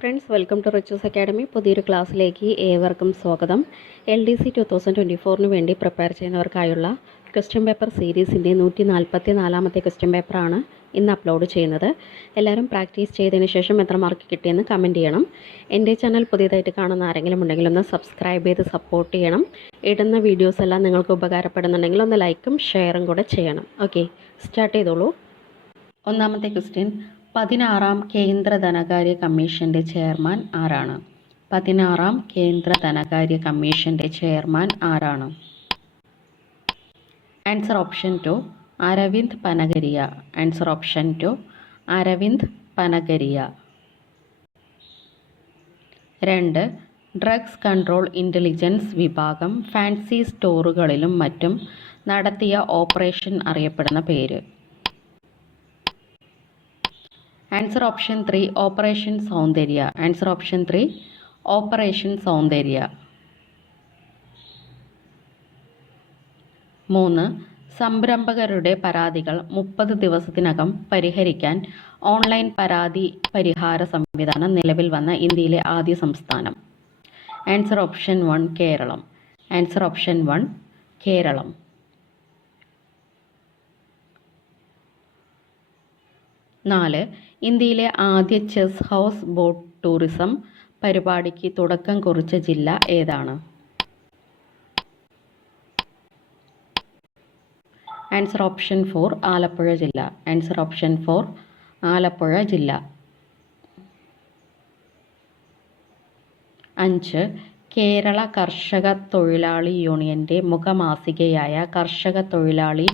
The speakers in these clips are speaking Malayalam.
Friends, welcome to Richus academy. പുതിയൊരു ക്ലാസ്സിലേക്ക് ഏവർക്കും സ്വാഗതം. LDC 2024 വേണ്ടി പ്രിപ്പയർ ചെയ്യുന്നവർക്കായുള്ള ക്വസ്റ്റ്യൻ പേപ്പർ സീരീസിൻ്റെ 144ാമത്തെ ക്വസ്റ്റ്യൻ പേപ്പറാണ് ഇന്ന് അപ്ലോഡ് ചെയ്യുന്നത്. എല്ലാവരും പ്രാക്ടീസ് ചെയ്തതിന് ശേഷം എത്ര മാർക്ക് കിട്ടിയെന്ന് കമൻറ്റ് ചെയ്യണം. എൻ്റെ ചാനൽ പുതിയതായിട്ട് കാണുന്ന ആരെങ്കിലും ഉണ്ടെങ്കിൽ ഒന്ന് സബ്സ്ക്രൈബ് ചെയ്ത് സപ്പോർട്ട് ചെയ്യണം. ഇടുന്ന വീഡിയോസ് എല്ലാം നിങ്ങൾക്ക് ഉപകാരപ്പെടുന്നുണ്ടെങ്കിൽ ഒന്ന് ലൈക്കും ഷെയറും കൂടെ ചെയ്യണം. ഓക്കെ, സ്റ്റാർട്ട് ചെയ്തോളൂ. ഒന്നാമത്തെ ക്വസ്റ്റ്യൻ, 16ാം കേന്ദ്ര ധനകാര്യ കമ്മീഷൻ്റെ ചെയർമാൻ ആരാണ്? 16ാം കേന്ദ്ര ധനകാര്യ കമ്മീഷൻ്റെ ചെയർമാൻ ആരാണ്? Answer option 2 Arvind Panagariya. Answer option 2 Arvind Panagariya. 2. Drugs control intelligence വിഭാഗം ഫാൻസി സ്റ്റോറുകളിലും മറ്റും നടത്തിയ ഓപ്പറേഷൻ അറിയപ്പെടുന്ന പേര്? Answer option 3 operation Saundarya. Answer option 3 operation Saundarya. 3. സംരംഭകരുടെ പരാതികൾ 30 ദിവസത്തിനകം പരിഹരിക്കാൻ ഓൺലൈൻ പരാതി പരിഹാര സംവിധാനം നിലവിൽ വന്ന ഇന്ത്യയിലെ ആദ്യ സംസ്ഥാനം? Answer option 1 Keralam. Answer option 1 Keralam. 4. ഇന്ത്യയിലെ ആദ്യ ചെസ് ഹൗസ് ബോട്ട് ടൂറിസം പരിപാടിക്ക് തുടക്കം കുറിച്ച ജില്ല ഏതാണ്? ആൻസർ ഓപ്ഷൻ 4 ആലപ്പുഴ ജില്ല. ആൻസർ ഓപ്ഷൻ 4 ആലപ്പുഴ ജില്ല. 5. കേരള കർഷക തൊഴിലാളി യൂണിയൻ്റെ മുഖമാസികയായ കർഷക തൊഴിലാളി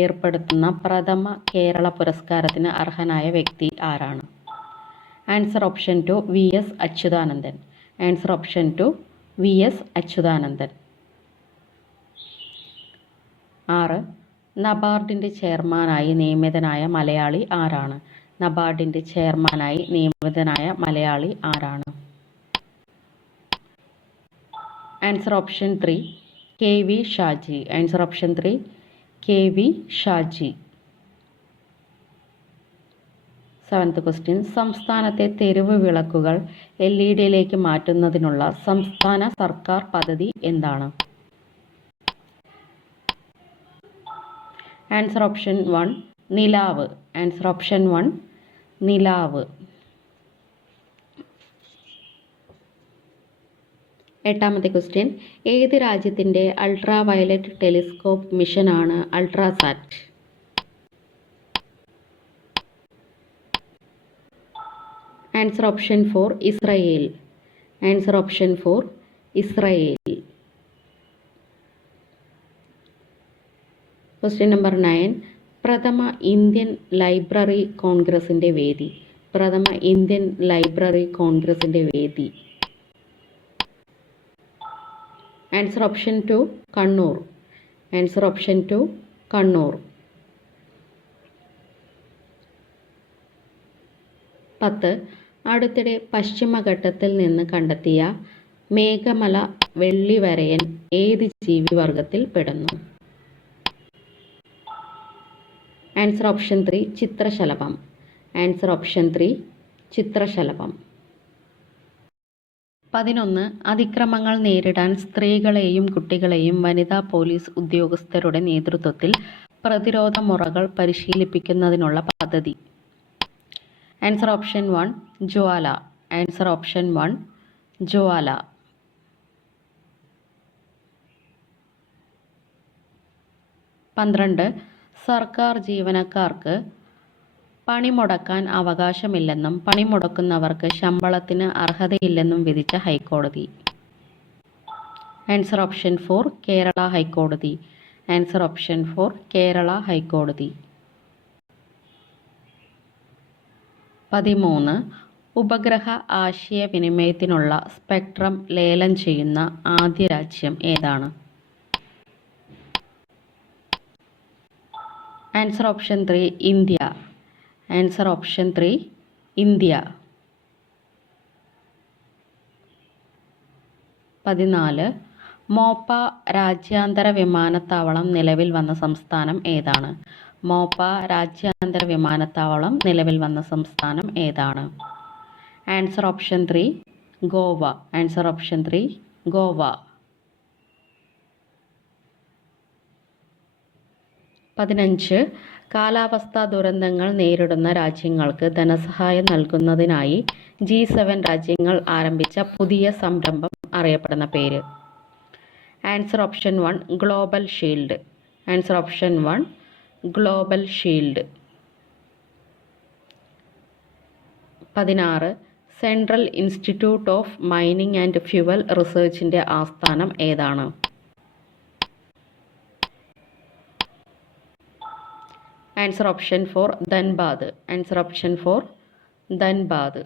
ഏർപ്പെടുത്തുന്ന പ്രഥമ കേരള പുരസ്കാരത്തിന് അർഹനായ വ്യക്തി ആരാണ്? Answer option 2 VS Achuthanandan. Answer option 2 VS Achuthanandan. 6. നബാർഡിൻ്റെ ചെയർമാനായി നിയമിതനായ മലയാളി ആരാണ്? നബാർഡിൻ്റെ ചെയർമാനായി നിയമിതനായ മലയാളി ആരാണ്? Answer option 3 KV Shaji. Answer option 3 KV Shaji. 7th question, സംസ്ഥാനത്തെ തെരുവ് വിളക്കുകൾ LED മാറ്റുന്നതിനുള്ള സംസ്ഥാന സർക്കാർ പദ്ധതി എന്താണ്? ആൻസർ ഓപ്ഷൻ 1 നിലാവ്. ആൻസർ ഓപ്ഷൻ 1 നിലാവ്. 8ാമത്തെ ക്വസ്റ്റ്യൻ, ഏത് രാജ്യത്തിൻ്റെ അൾട്രാ വയലറ്റ് ടെലിസ്കോപ്പ് മിഷനാണ് Ultrasat? Answer option 4 Israel. Answer option 4 Israel. Question number 9, പ്രഥമ ഇന്ത്യൻ ലൈബ്രറി കോൺഗ്രസിൻ്റെ വേദി? പ്രഥമ ഇന്ത്യൻ ലൈബ്രറി കോൺഗ്രസിൻ്റെ വേദി? Answer option 2 Kannur. Answer option 2 Kannur. 10. അടുത്തിടെ പശ്ചിമഘട്ടത്തിൽ നിന്ന് കണ്ടെത്തിയ മേഘമല വെള്ളിവരയൻ ഏത് ജീവിവർഗത്തിൽ പെടുന്നു? ആൻസർ ഓപ്ഷൻ 3 ചിത്രശലഭം. ആൻസർ ഓപ്ഷൻ 3 ചിത്രശലഭം. 11. അതിക്രമങ്ങൾ നേരിടാൻ സ്ത്രീകളെയും കുട്ടികളെയും വനിതാ പോലീസ് ഉദ്യോഗസ്ഥരുടെ നേതൃത്വത്തിൽ പ്രതിരോധ മുറകൾ പരിശീലിപ്പിക്കുന്നതിനുള്ള പദ്ധതി? ആൻസർ ഓപ്ഷൻ 1 ജ്വാല. ആൻസർ ഓപ്ഷൻ 1 ജ്വാല. 12. സർക്കാർ ജീവനക്കാർക്ക് പണിമുടക്കാൻ അവകാശമില്ലെന്നും പണിമുടക്കുന്നവർക്ക് ശമ്പളത്തിന് അർഹതയില്ലെന്നും വിധിച്ച ഹൈക്കോടതി? ആൻസർ ഓപ്ഷൻ 4 കേരള ഹൈക്കോടതി. ആൻസർ ഓപ്ഷൻ 4 കേരള ഹൈക്കോടതി. 13. ഉപഗ്രഹ ആശയവിനിമയത്തിനുള്ള സ്പെക്ട്രം ലേലം ചെയ്യുന്ന ആദ്യ രാജ്യം ഏതാണ്? Answer option 3 India. Answer option 3 India. 14. മോപ്പ രാജ്യാന്തര വിമാനത്താവളം നിലവിൽ വന്ന സംസ്ഥാനം ഏതാണ്? മോപ്പ രാജ്യാന്തര വിമാനത്താവളം നിലവിൽ വന്ന സംസ്ഥാനം ഏതാണ്? Answer option 3 Goa. Answer option 3 Goa. 15 കാലാവസ്ഥാ ദുരന്തങ്ങൾ നേരിടുന്ന രാജ്യങ്ങൾക്ക് ധനസഹായം നൽകുന്നതിനായി G7 രാജ്യങ്ങൾ ആരംഭിച്ച പുതിയ സംരംഭം അറിയപ്പെടുന്ന പേര്. Answer option 1 Global Shield. Answer option 1 Global Shield. 16 Central Institute of Mining and Fuel റിസർച്ചിൻ്റെ ആസ്ഥാനം ഏതാണ്? Answer option 4 Dhanbad. Answer option 4 Dhanbad.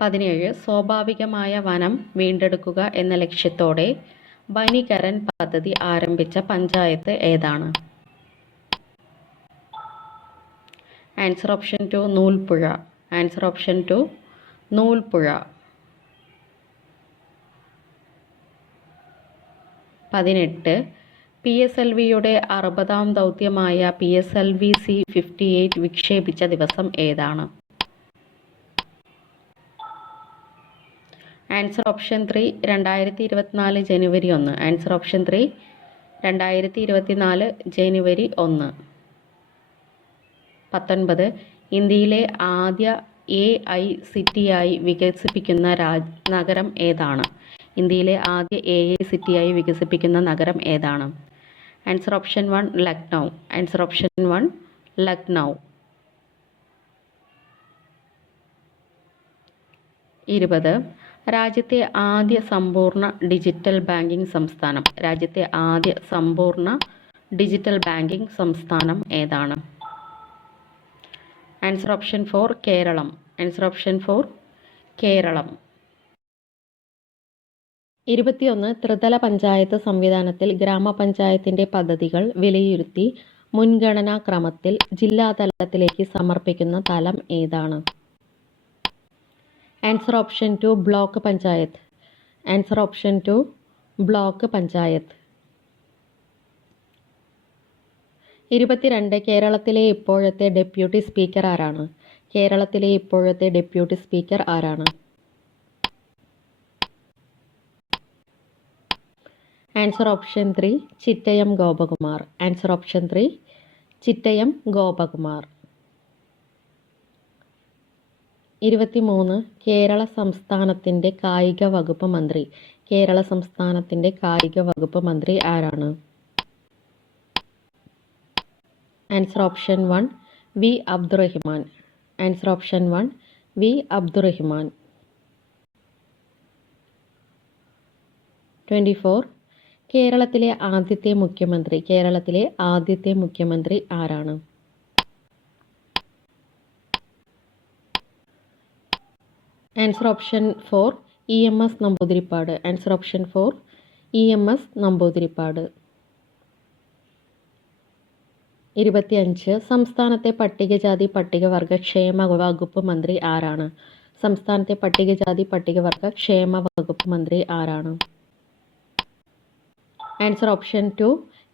17 സ്വാഭാവികമായ വനം വീണ്ടെടുക്കുക എന്ന ലക്ഷ്യത്തോടെ വനീകരൺ പദ്ധതി ആരംഭിച്ച പഞ്ചായത്ത് ഏതാണ്? Answer option 2 Noolpuzha. Answer option 2 Noolpuzha. 18 PSLVയുടെ 60ാം ദൗത്യമായ PSLV-C58 വിക്ഷേപിച്ച ദിവസം ഏതാണ്? ആൻസർ ഓപ്ഷൻ 3 2024 ജനുവരി 1. ആൻസർ ഓപ്ഷൻ 3 2024 ജനുവരി 1. 19 ഇന്ത്യയിലെ ആദ്യ AICTI വികസിപ്പിക്കുന്ന നഗരം ഏതാണ്? ഇന്ത്യയിലെ ആദ്യ AICTI വികസിപ്പിക്കുന്ന നഗരം ഏതാണ്? Answer option 1 Lucknow. Answer option 1 Lucknow. 20 രാജ്യത്തെ ആദ്യ സമ്പൂർണ്ണ ഡിജിറ്റൽ ബാങ്കിംഗ് സംസ്ഥാനം. രാജ്യത്തെ ആദ്യ സമ്പൂർണ്ണ ഡിജിറ്റൽ ബാങ്കിംഗ് സംസ്ഥാനം ഏതാണ്? Answer option 4 Keralam. Answer option 4 Keralam. 21 ത്രിതല പഞ്ചായത്ത് സംവിധാനത്തിൽ ഗ്രാമപഞ്ചായത്തിൻ്റെ പദ്ധതികൾ വിലയിരുത്തി മുൻഗണനാ ക്രമത്തിൽ ജില്ലാതലത്തിലേക്ക് സമർപ്പിക്കുന്ന തലം ഏതാണ്? Answer option 2 block panchayat. Answer option 2 block panchayat. 22 കേരളത്തിലെ ഇപ്പോഴത്തെ ഡെപ്യൂട്ടി സ്പീക്കർ ആരാണ്? കേരളത്തിലെ ഇപ്പോഴത്തെ ഡെപ്യൂട്ടി സ്പീക്കർ ആരാണ്? Answer option 3 Chittayam Gopakumar. Answer option 3 Chittayam Gopakumar. 23 Kerala സംസ്ഥാനത്തിൻ്റെ കായിക വകുപ്പ് മന്ത്രി. കേരള സംസ്ഥാനത്തിൻ്റെ കായിക വകുപ്പ് മന്ത്രി ആരാണ്? Answer option 1 V Abdurahiman. Answer option 1 V Abdurahiman. 24 കേരളത്തിലെ ആദ്യത്തെ മുഖ്യമന്ത്രി. കേരളത്തിലെ ആദ്യത്തെ മുഖ്യമന്ത്രി ആരാണ്? Answer option 4 EMS Namboodiripad. Answer option 4 EMS Namboodiripad. 25 സംസ്ഥാനത്തെ പട്ടികജാതി പട്ടികവർഗ ക്ഷേമ വകുപ്പ് മന്ത്രി ആരാണ്? സംസ്ഥാനത്തെ പട്ടികജാതി പട്ടികവർഗ ക്ഷേമ വകുപ്പ് മന്ത്രി ആരാണ്? Answer option 2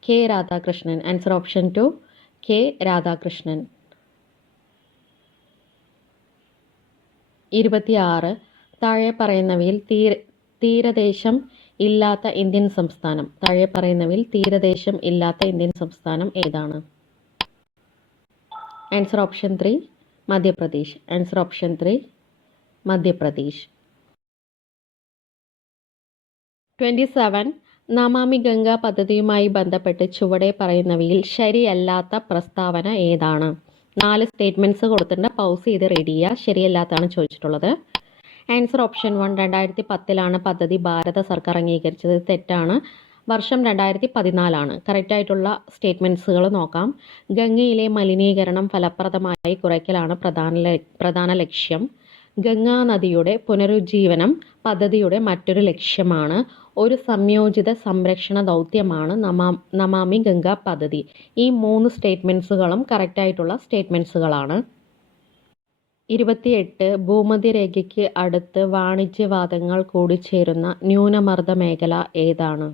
K Radhakrishnan. Answer option 2 K Radhakrishnan. 26 താഴെ പറയുന്നവയിൽ തീരദേശം ഇല്ലാത്ത ഇന്ത്യൻ സംസ്ഥാനം. താഴെ പറയുന്നവയിൽ തീരദേശം ഇല്ലാത്ത ഇന്ത്യൻ സംസ്ഥാനം ഏതാണ്? Answer option 3 Madhya Pradesh. Answer option 3 Madhya Pradesh. 27 Namami Ganga പദ്ധതിയുമായി ബന്ധപ്പെട്ട് ചുവടെ പറയുന്നവയിൽ ശരിയല്ലാത്ത പ്രസ്താവന ഏതാണ്? 4 സ്റ്റേറ്റ്മെൻറ്റ്സ് കൊടുത്തിട്ടുണ്ട്. പൗസ് ചെയ്ത് റീഡ് ചെയ്യുക. ശരിയല്ലാത്തതാണ് ചോദിച്ചിട്ടുള്ളത്. ആൻസർ ഓപ്ഷൻ 1 2010 പദ്ധതി ഭാരത സർക്കാർ അംഗീകരിച്ചത്. തെറ്റാണ്. വർഷം 2014. കറക്റ്റായിട്ടുള്ള സ്റ്റേറ്റ്മെൻറ്റ്സുകൾ നോക്കാം. ഗംഗയിലെ മലിനീകരണം ഫലപ്രദമായി കുറയ്ക്കലാണ് പ്രധാന ലക്ഷ്യം. ഗംഗാ നദിയുടെ പുനരുജ്ജീവനം പദ്ധതിയുടെ മറ്റൊരു ലക്ഷ്യമാണ്. ഒരു സംയോജിത സംരക്ഷണ ദൗത്യമാണ് നമാമി ഗംഗ പദ്ധതി. ഈ 3 സ്റ്റേറ്റ്മെൻറ്റ്സുകളും കറക്റ്റായിട്ടുള്ള സ്റ്റേറ്റ്മെൻറ്റ്സുകളാണ്. 28 ഭൂമധ്യരേഖയ്ക്ക് അടുത്ത് വാണിജ്യവാദങ്ങൾ കൂടിച്ചേരുന്ന ന്യൂനമർദ്ദ മേഖല ഏതാണ്?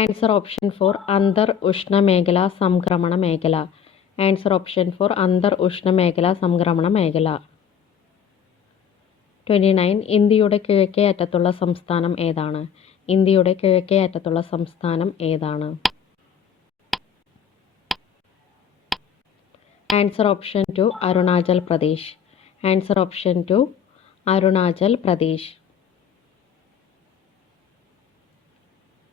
ആൻസർ ഓപ്ഷൻ 4 അന്തർ ഉഷ്ണമേഖല സംക്രമണ മേഖല. ആൻസർ ഓപ്ഷൻ 4 അന്തർ ഉഷ്ണമേഖല സംക്രമണ മേഖല. 29 ഇന്ത്യയുടെ കിഴക്കേ അറ്റത്തുള്ള സംസ്ഥാനം ഏതാണ്? ഇന്ത്യയുടെ കിഴക്കേ അറ്റത്തുള്ള സംസ്ഥാനം ഏതാണ്? Answer option 2 Arunachal Pradesh. Answer option 2 Arunachal Pradesh.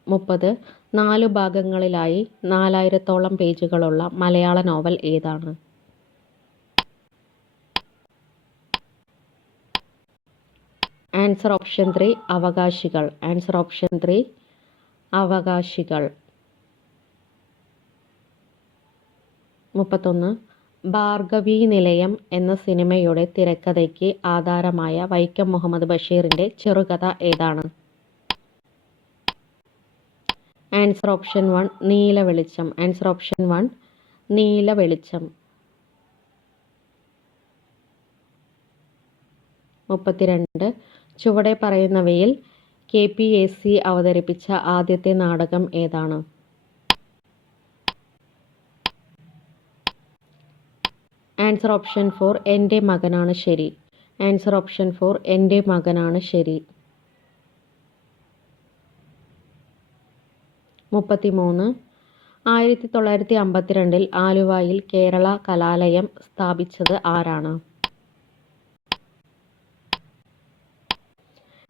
30 4 ഭാഗങ്ങളിലായി 4000-ഓളം പേജുകളുള്ള മലയാള നോവൽ ഏതാണ്? ആൻസർ ഓപ്ഷൻ 3 അവകാശികൾ. ആൻസർ ഓപ്ഷൻ 3 അവകാശികൾ. 31 ഭാർഗവീ നിലയം എന്ന സിനിമയുടെ തിരക്കഥയ്ക്ക് ആധാരമായ വൈക്കം മുഹമ്മദ് ബഷീറിന്റെ ചെറുകഥ ഏതാണ്? ആൻസർ ഓപ്ഷൻ 1 നീല വെളിച്ചം. ആൻസർ ഓപ്ഷൻ 1 നീല വെളിച്ചം. 32 ചുവടെ പറയുന്നവയിൽ KPAC അവതരിപ്പിച്ച ആദ്യത്തെ നാടകം ഏതാണ്? ആൻസർ ഓപ്ഷൻ 4 എൻ്റെ മകനാണ് ശരി. ആൻസർ ഓപ്ഷൻ 4 എൻ്റെ മകനാണ് ശരി. 33 1952 ആലുവയിൽ കേരള കലാലയം സ്ഥാപിച്ചത് ആരാണ്?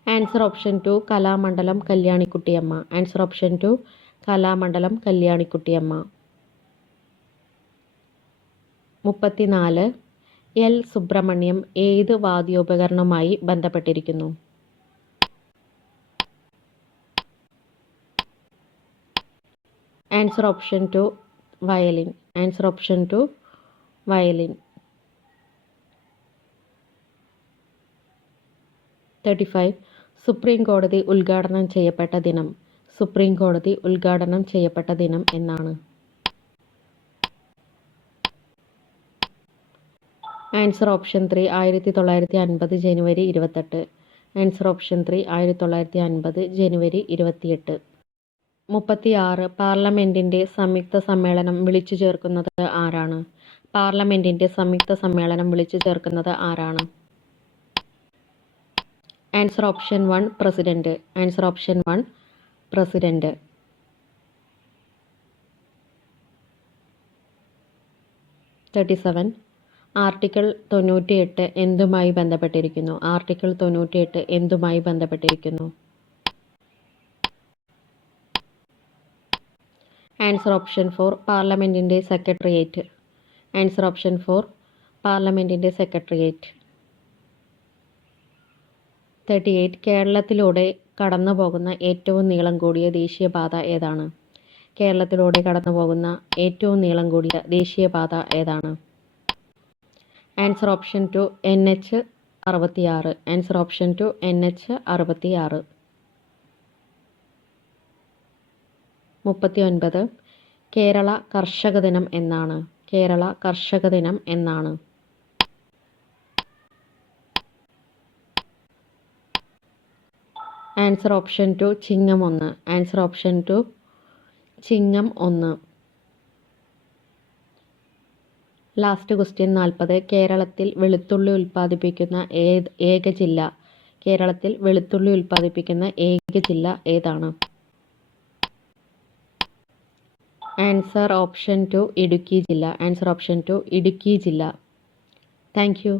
Answer option 2 Kalamandalam Kalyanikuttiamma. Answer option 2 Kalamandalam Kalyanikuttiamma. 34 L Subramaniam ഏത് വാദ്യോപകരണവുമായി ബന്ധപ്പെട്ടിരിക്കുന്നു? Answer option 2 violin. Answer option 2 violin. 35 supreme കോടതി ഉദ്ഘാടനം ചെയ്യപ്പെട്ട ദിനം. സുപ്രീം കോടതി ഉദ്ഘാടനം ചെയ്യപ്പെട്ട ദിനം എന്നാണ്? ആൻസർ ഓപ്ഷൻ 3 1950 ജനുവരി 28. ആൻസർ ഓപ്ഷൻ 3 1950 ജനുവരി 28. 36 പാർലമെന്റിന്റെ സംയുക്ത സമ്മേളനം വിളിച്ചു ചേർക്കുന്നത് ആരാണ്? പാർലമെന്റിന്റെ സംയുക്ത സമ്മേളനം വിളിച്ചു ചേർക്കുന്നത് ആരാണ്? Answer option 1 president. Answer option 1 president. 37 article 98 എന്തുമായി ബന്ധപ്പെട്ടിരിക്കുന്നു? ആർട്ടിക്കിൾ 98 എന്തുമായി ബന്ധപ്പെട്ടിരിക്കുന്നു? ആൻസർ ഓപ്ഷൻ 4 പാർലമെന്റിന്റെ സെക്രട്ടേറിയറ്റ്. ആൻസർ ഓപ്ഷൻ 4 പാർലമെന്റിന്റെ സെക്രട്ടേറിയറ്റ്. 38 കേരളത്തിലൂടെ കടന്നു പോകുന്ന ഏറ്റവും നീളം കൂടിയ ദേശീയപാത ഏതാണ്? കേരളത്തിലൂടെ കടന്നു പോകുന്ന ഏറ്റവും നീളം കൂടിയ ദേശീയപാത ഏതാണ്? Answer option 2 NH 66. Answer option 2 NH 66. 39 Kerala കർഷക ദിനം എന്നാണ്? കേരള കർഷക ദിനം എന്നാണ്? ആൻസർ ഓപ്ഷൻ 2 ചിങ്ങം 1. ആൻസർ ഓപ്ഷൻ 2 ചിങ്ങം 1. ലാസ്റ്റ് ക്വസ്റ്റ്യൻ 40 കേരളത്തിൽ വെളുത്തുള്ളി ഉൽപ്പാദിപ്പിക്കുന്ന ഏക ജില്ല. കേരളത്തിൽ വെളുത്തുള്ളി ഉൽപ്പാദിപ്പിക്കുന്ന ഏക ജില്ല ഏതാണ്? ആൻസർ ഓപ്ഷൻ 2 ഇടുക്കി ജില്ല. ആൻസർ ഓപ്ഷൻ 2 ഇടുക്കി ജില്ല. Thank you.